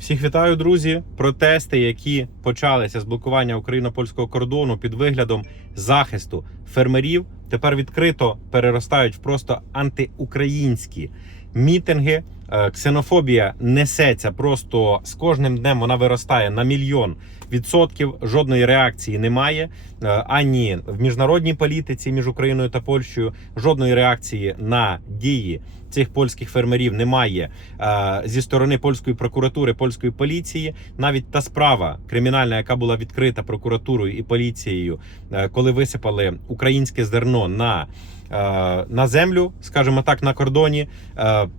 Всіх вітаю, друзі. Протести, які почалися з блокування україно-польського кордону під виглядом захисту фермерів, тепер відкрито переростають в просто антиукраїнські мітинги. Е, Ксенофобія несеться просто з кожним днем. Вона виростає на мільйон відсотків. Жодної реакції немає е, ані в міжнародній політиці між Україною та Польщею. Жодної реакції на дії цих польських фермерів немає е, зі сторони польської прокуратури, польської поліції. Навіть та справа кримінальна, яка була відкрита прокуратурою і поліцією, е, коли висипали українське зерно на. е, На землю, скажімо так, на кордоні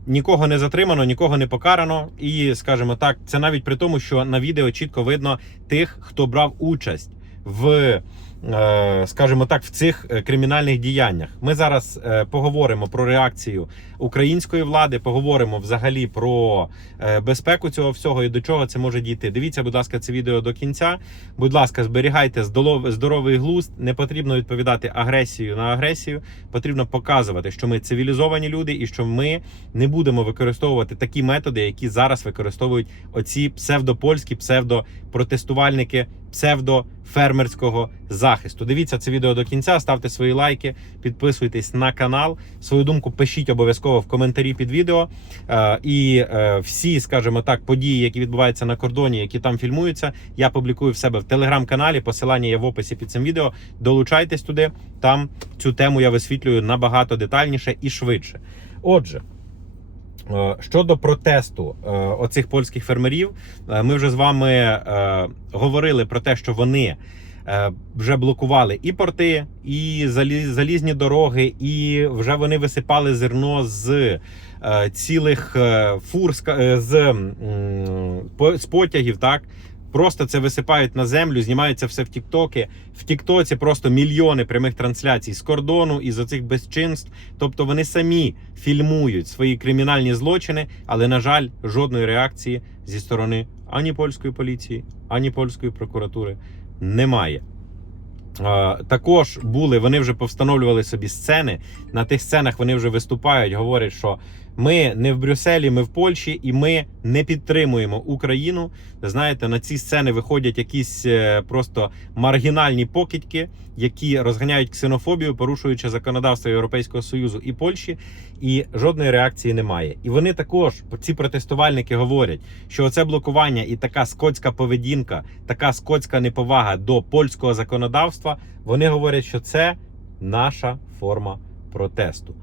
нікого не затримано, нікого не покарано. І скажімо так, це навіть при тому, що на відео чітко видно тих, хто брав участь в, скажімо так, в цих е, кримінальних діяннях. Ми зараз е, поговоримо про реакцію української влади, поговоримо взагалі про е, безпеку цього всього і до чого це може дійти. Дивіться, будь ласка, це відео до кінця. Будь ласка, зберігайте здоровий глузд. Не потрібно відповідати агресію на агресію. Потрібно показувати, що ми цивілізовані люди і що ми не будемо використовувати такі методи, які зараз використовують оці псевдопольські, псевдопротестувальники, псевдофермерського захисту. Дивіться це відео до кінця, ставте свої лайки, підписуйтесь на канал. Свою думку пишіть обов'язково в коментарі під відео. Е, І е, всі, скажімо так, події, які відбуваються на кордоні, які там фільмуються, я публікую в себе в телеграм-каналі. Посилання є в описі під цим відео. Долучайтесь туди. Там цю тему я висвітлюю набагато детальніше і швидше. Отже. Е, Щодо протесту е, оцих польських фермерів, е, ми вже з вами говорили про те, що вони вже блокували і порти, і залі- залізні дороги, і вже вони висипали зерно з цілих фур з потягів. Так просто це висипають на землю, знімається все в Тіктоки. В Тіктоці просто мільйони прямих трансляцій з кордону і з оцих безчинств. Тобто вони самі фільмують свої кримінальні злочини, але на жаль, жодної реакції зі сторони ані польської поліції, ані польської прокуратури немає. Також були, вони вже повстановлювали собі сцени. На тих сценах вони вже виступають, говорять, що ми не в Брюсселі, ми в Польщі, і ми не підтримуємо Україну. Знаєте, на ці сцени виходять якісь е, просто маргінальні покидьки, які розганяють ксенофобію, порушуючи законодавство Європейського Союзу і Польщі, і жодної реакції немає. І вони також, ці протестувальники, говорять, що оце блокування і така скотська поведінка, така скотська неповага до польського законодавства. Вони говорять, що це наша форма протесту.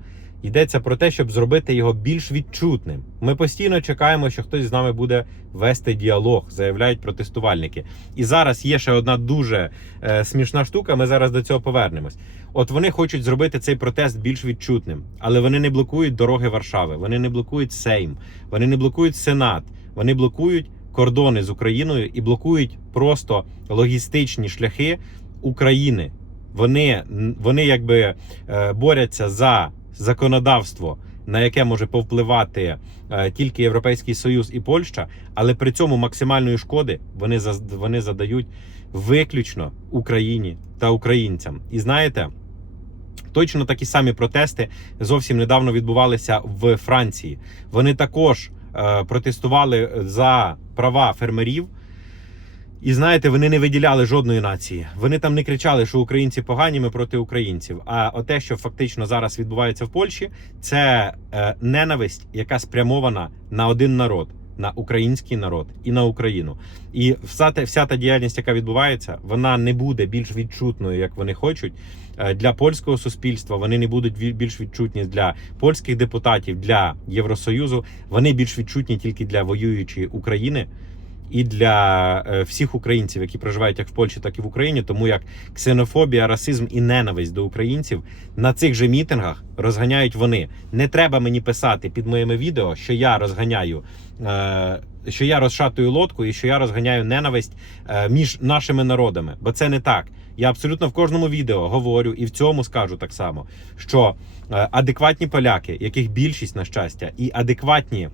Йдеться про те, щоб зробити його більш відчутним. Ми постійно чекаємо, що хтось з нами буде вести діалог, заявляють протестувальники. І зараз є ще одна дуже е, смішна штука. Ми зараз до цього повернемось. От вони хочуть зробити цей протест більш відчутним, але вони не блокують дороги Варшави, вони не блокують Сейм, вони не блокують Сенат, вони блокують кордони з Україною і блокують просто логістичні шляхи України. Вони, вони якби е, борються за законодавство, на яке може повпливати е, тільки Європейський Союз і Польща, але при цьому максимальної шкоди вони вони задають виключно Україні та українцям. І знаєте. Точно такі самі протести зовсім недавно відбувалися в Франції. Вони також е, протестували за права фермерів. І знаєте, вони не виділяли жодної нації. Вони там не кричали, що українці погані, ми проти українців. А те, що фактично зараз відбувається в Польщі, це е, ненависть, яка спрямована на один народ, на український народ і на Україну. І вся та, вся та діяльність, яка відбувається, вона не буде більш відчутною, як вони хочуть. Е, Для польського суспільства вони не будуть більш відчутні для польських депутатів, для Євросоюзу. Вони більш відчутні тільки для воюючої України і для е, всіх українців, які проживають як в Польщі, так і в Україні, тому як ксенофобія, расизм і ненависть до українців на цих же мітингах розганяють вони. Не треба мені писати під моїми відео, що я розганяю. е, Що я розшатую лодку і що я розганяю ненависть е, між нашими народами, бо це не так. Я абсолютно в кожному відео говорю і в цьому скажу так само, що адекватні поляки, яких більшість на щастя, і адекватні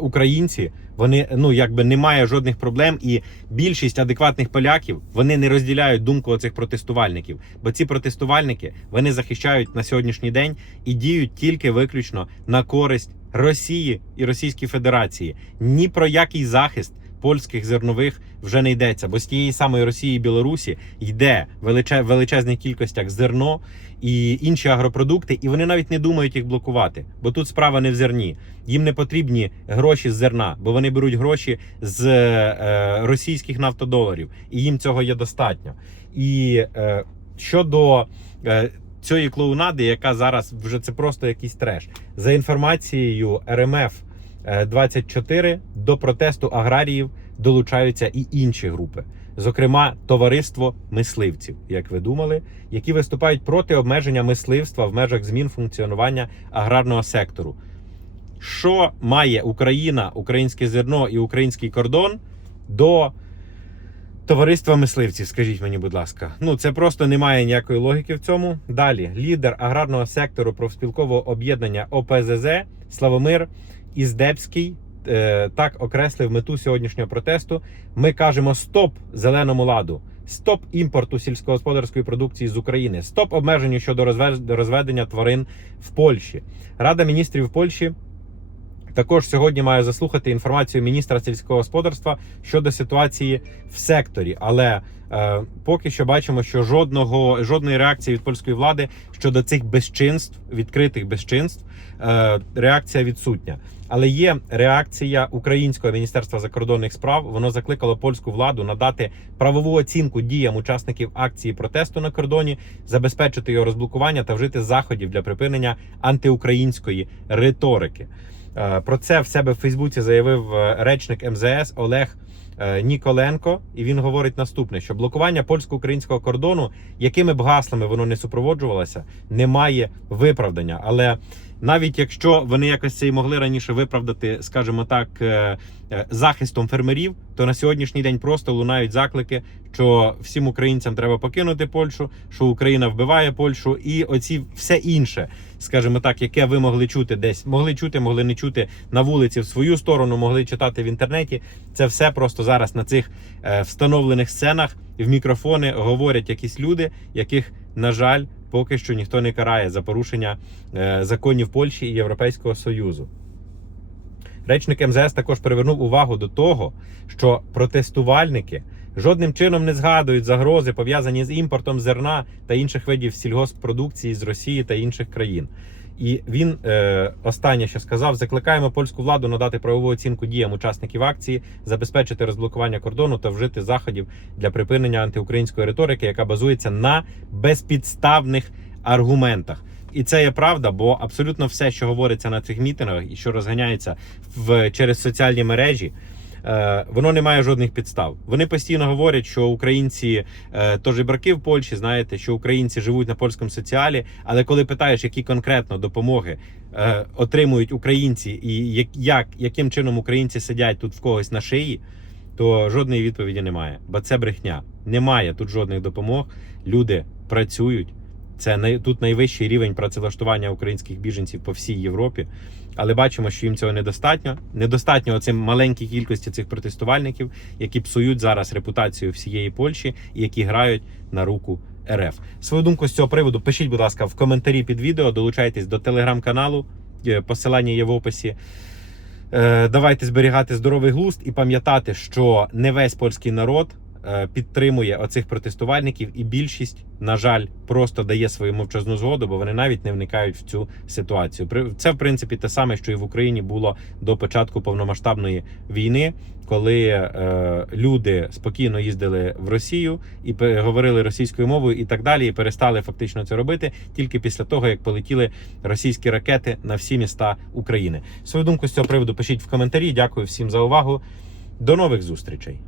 українці, вони ну якби немає жодних проблем, і більшість адекватних поляків вони не розділяють думку оцих протестувальників. Бо ці протестувальники вони захищають на сьогоднішній день і діють тільки виключно на користь Росії і Російської Федерації. Ні про який захист польських зернових вже не йдеться, бо з тієї самої Росії і Білорусі йде величе- в величезних кількостях зерно і інші агропродукти, і вони навіть не думають їх блокувати. Бо тут справа не в зерні. Їм не потрібні гроші з зерна, бо вони беруть гроші з е, російських нафтодоларів, і їм цього є достатньо. І е, щодо е, цієї клоунади, яка зараз вже це просто якийсь треш. За інформацією РМФ 24 до протесту аграріїв долучаються і інші групи, зокрема товариство мисливців, як ви думали, які виступають проти обмеження мисливства в межах змін функціонування аграрного сектору. Що має Україна, українське зерно і український кордон до Товариства мисливців, скажіть мені, будь ласка. Ну це просто немає ніякої логіки в цьому. Далі лідер аграрного сектору профспілкового об'єднання ОПЗЗ Славомир Іздебський е, так окреслив мету сьогоднішнього протесту. Ми кажемо стоп зеленому ладу, стоп імпорту сільськогосподарської продукції з України, стоп обмеженню щодо розве- розведення тварин в Польщі. Рада міністрів Польщі також сьогодні маю заслухати інформацію міністра сільського господарства щодо ситуації в секторі. Але е, поки що бачимо, що жодного жодної реакції від польської влади щодо цих безчинств, відкритих безчинств, е, реакція відсутня. Але є реакція українського міністерства закордонних справ. Воно закликало польську владу надати правову оцінку діям учасників акції протесту на кордоні, забезпечити його розблокування та вжити заходів для припинення антиукраїнської риторики. Е, Про це в себе в Фейсбуці заявив е, речник МЗС Олег е, Ніколенко, і він говорить наступне: що блокування польсько-українського кордону, якими б гаслами воно не супроводжувалося, не має виправдання. Але навіть якщо вони якось це і могли раніше виправдати, скажімо так, е, е, захистом фермерів, то на сьогоднішній день просто лунають заклики, що всім українцям треба покинути Польщу, що Україна вбиває Польщу, і оці все інше, скажімо так, яке ви могли чути десь, могли чути, могли не чути на вулиці в свою сторону, могли читати в інтернеті. Це все просто зараз на цих е, встановлених сценах в мікрофони говорять якісь люди, яких, на жаль, поки що ніхто не карає за порушення е, законів Польщі і Європейського Союзу. Речник МЗС також привернув увагу до того, що протестувальники жодним чином не згадують загрози, пов'язані з імпортом зерна та інших видів сільгосппродукції з Росії та інших країн. І він е, останнє, що сказав, закликаємо польську владу надати правову оцінку діям учасників акції, забезпечити розблокування кордону та вжити заходів для припинення антиукраїнської риторики, яка базується на безпідставних аргументах. І це є правда, бо абсолютно все, що говориться на цих мітингах і що розганяється в через соціальні мережі. Е, Воно не має жодних підстав. Вони постійно говорять, що українці е, то жебраки в Польщі, знаєте, що українці живуть на польському соціалі. Але коли питаєш, які конкретно допомоги е, отримують українці, і як, як яким чином українці сидять тут в когось на шиї, то жодної відповіді немає. Бо це брехня. Немає тут жодних допомог. Люди працюють. Це тут найвищий рівень працевлаштування українських біженців по всій Європі. Але бачимо, що їм цього недостатньо. Недостатньо оцим маленькій кількості цих протестувальників, які псують зараз репутацію всієї Польщі і які грають на руку РФ. Свою думку з цього приводу пишіть, будь ласка, в коментарі під відео. Долучайтесь до телеграм-каналу. Е, Посилання є в описі. Е, Давайте зберігати здоровий глузд і пам'ятати, що не весь польський народ підтримує оцих протестувальників, і більшість, на жаль, просто дає свою мовчазну згоду, бо вони навіть не вникають в цю ситуацію. Це в принципі те саме, що і в Україні було до початку повномасштабної війни, коли е, люди спокійно їздили в Росію і говорили російською мовою і так далі, і перестали фактично це робити тільки після того, як полетіли російські ракети на всі міста України. Свою думку з цього приводу пишіть в коментарі. Дякую всім за увагу. До нових зустрічей.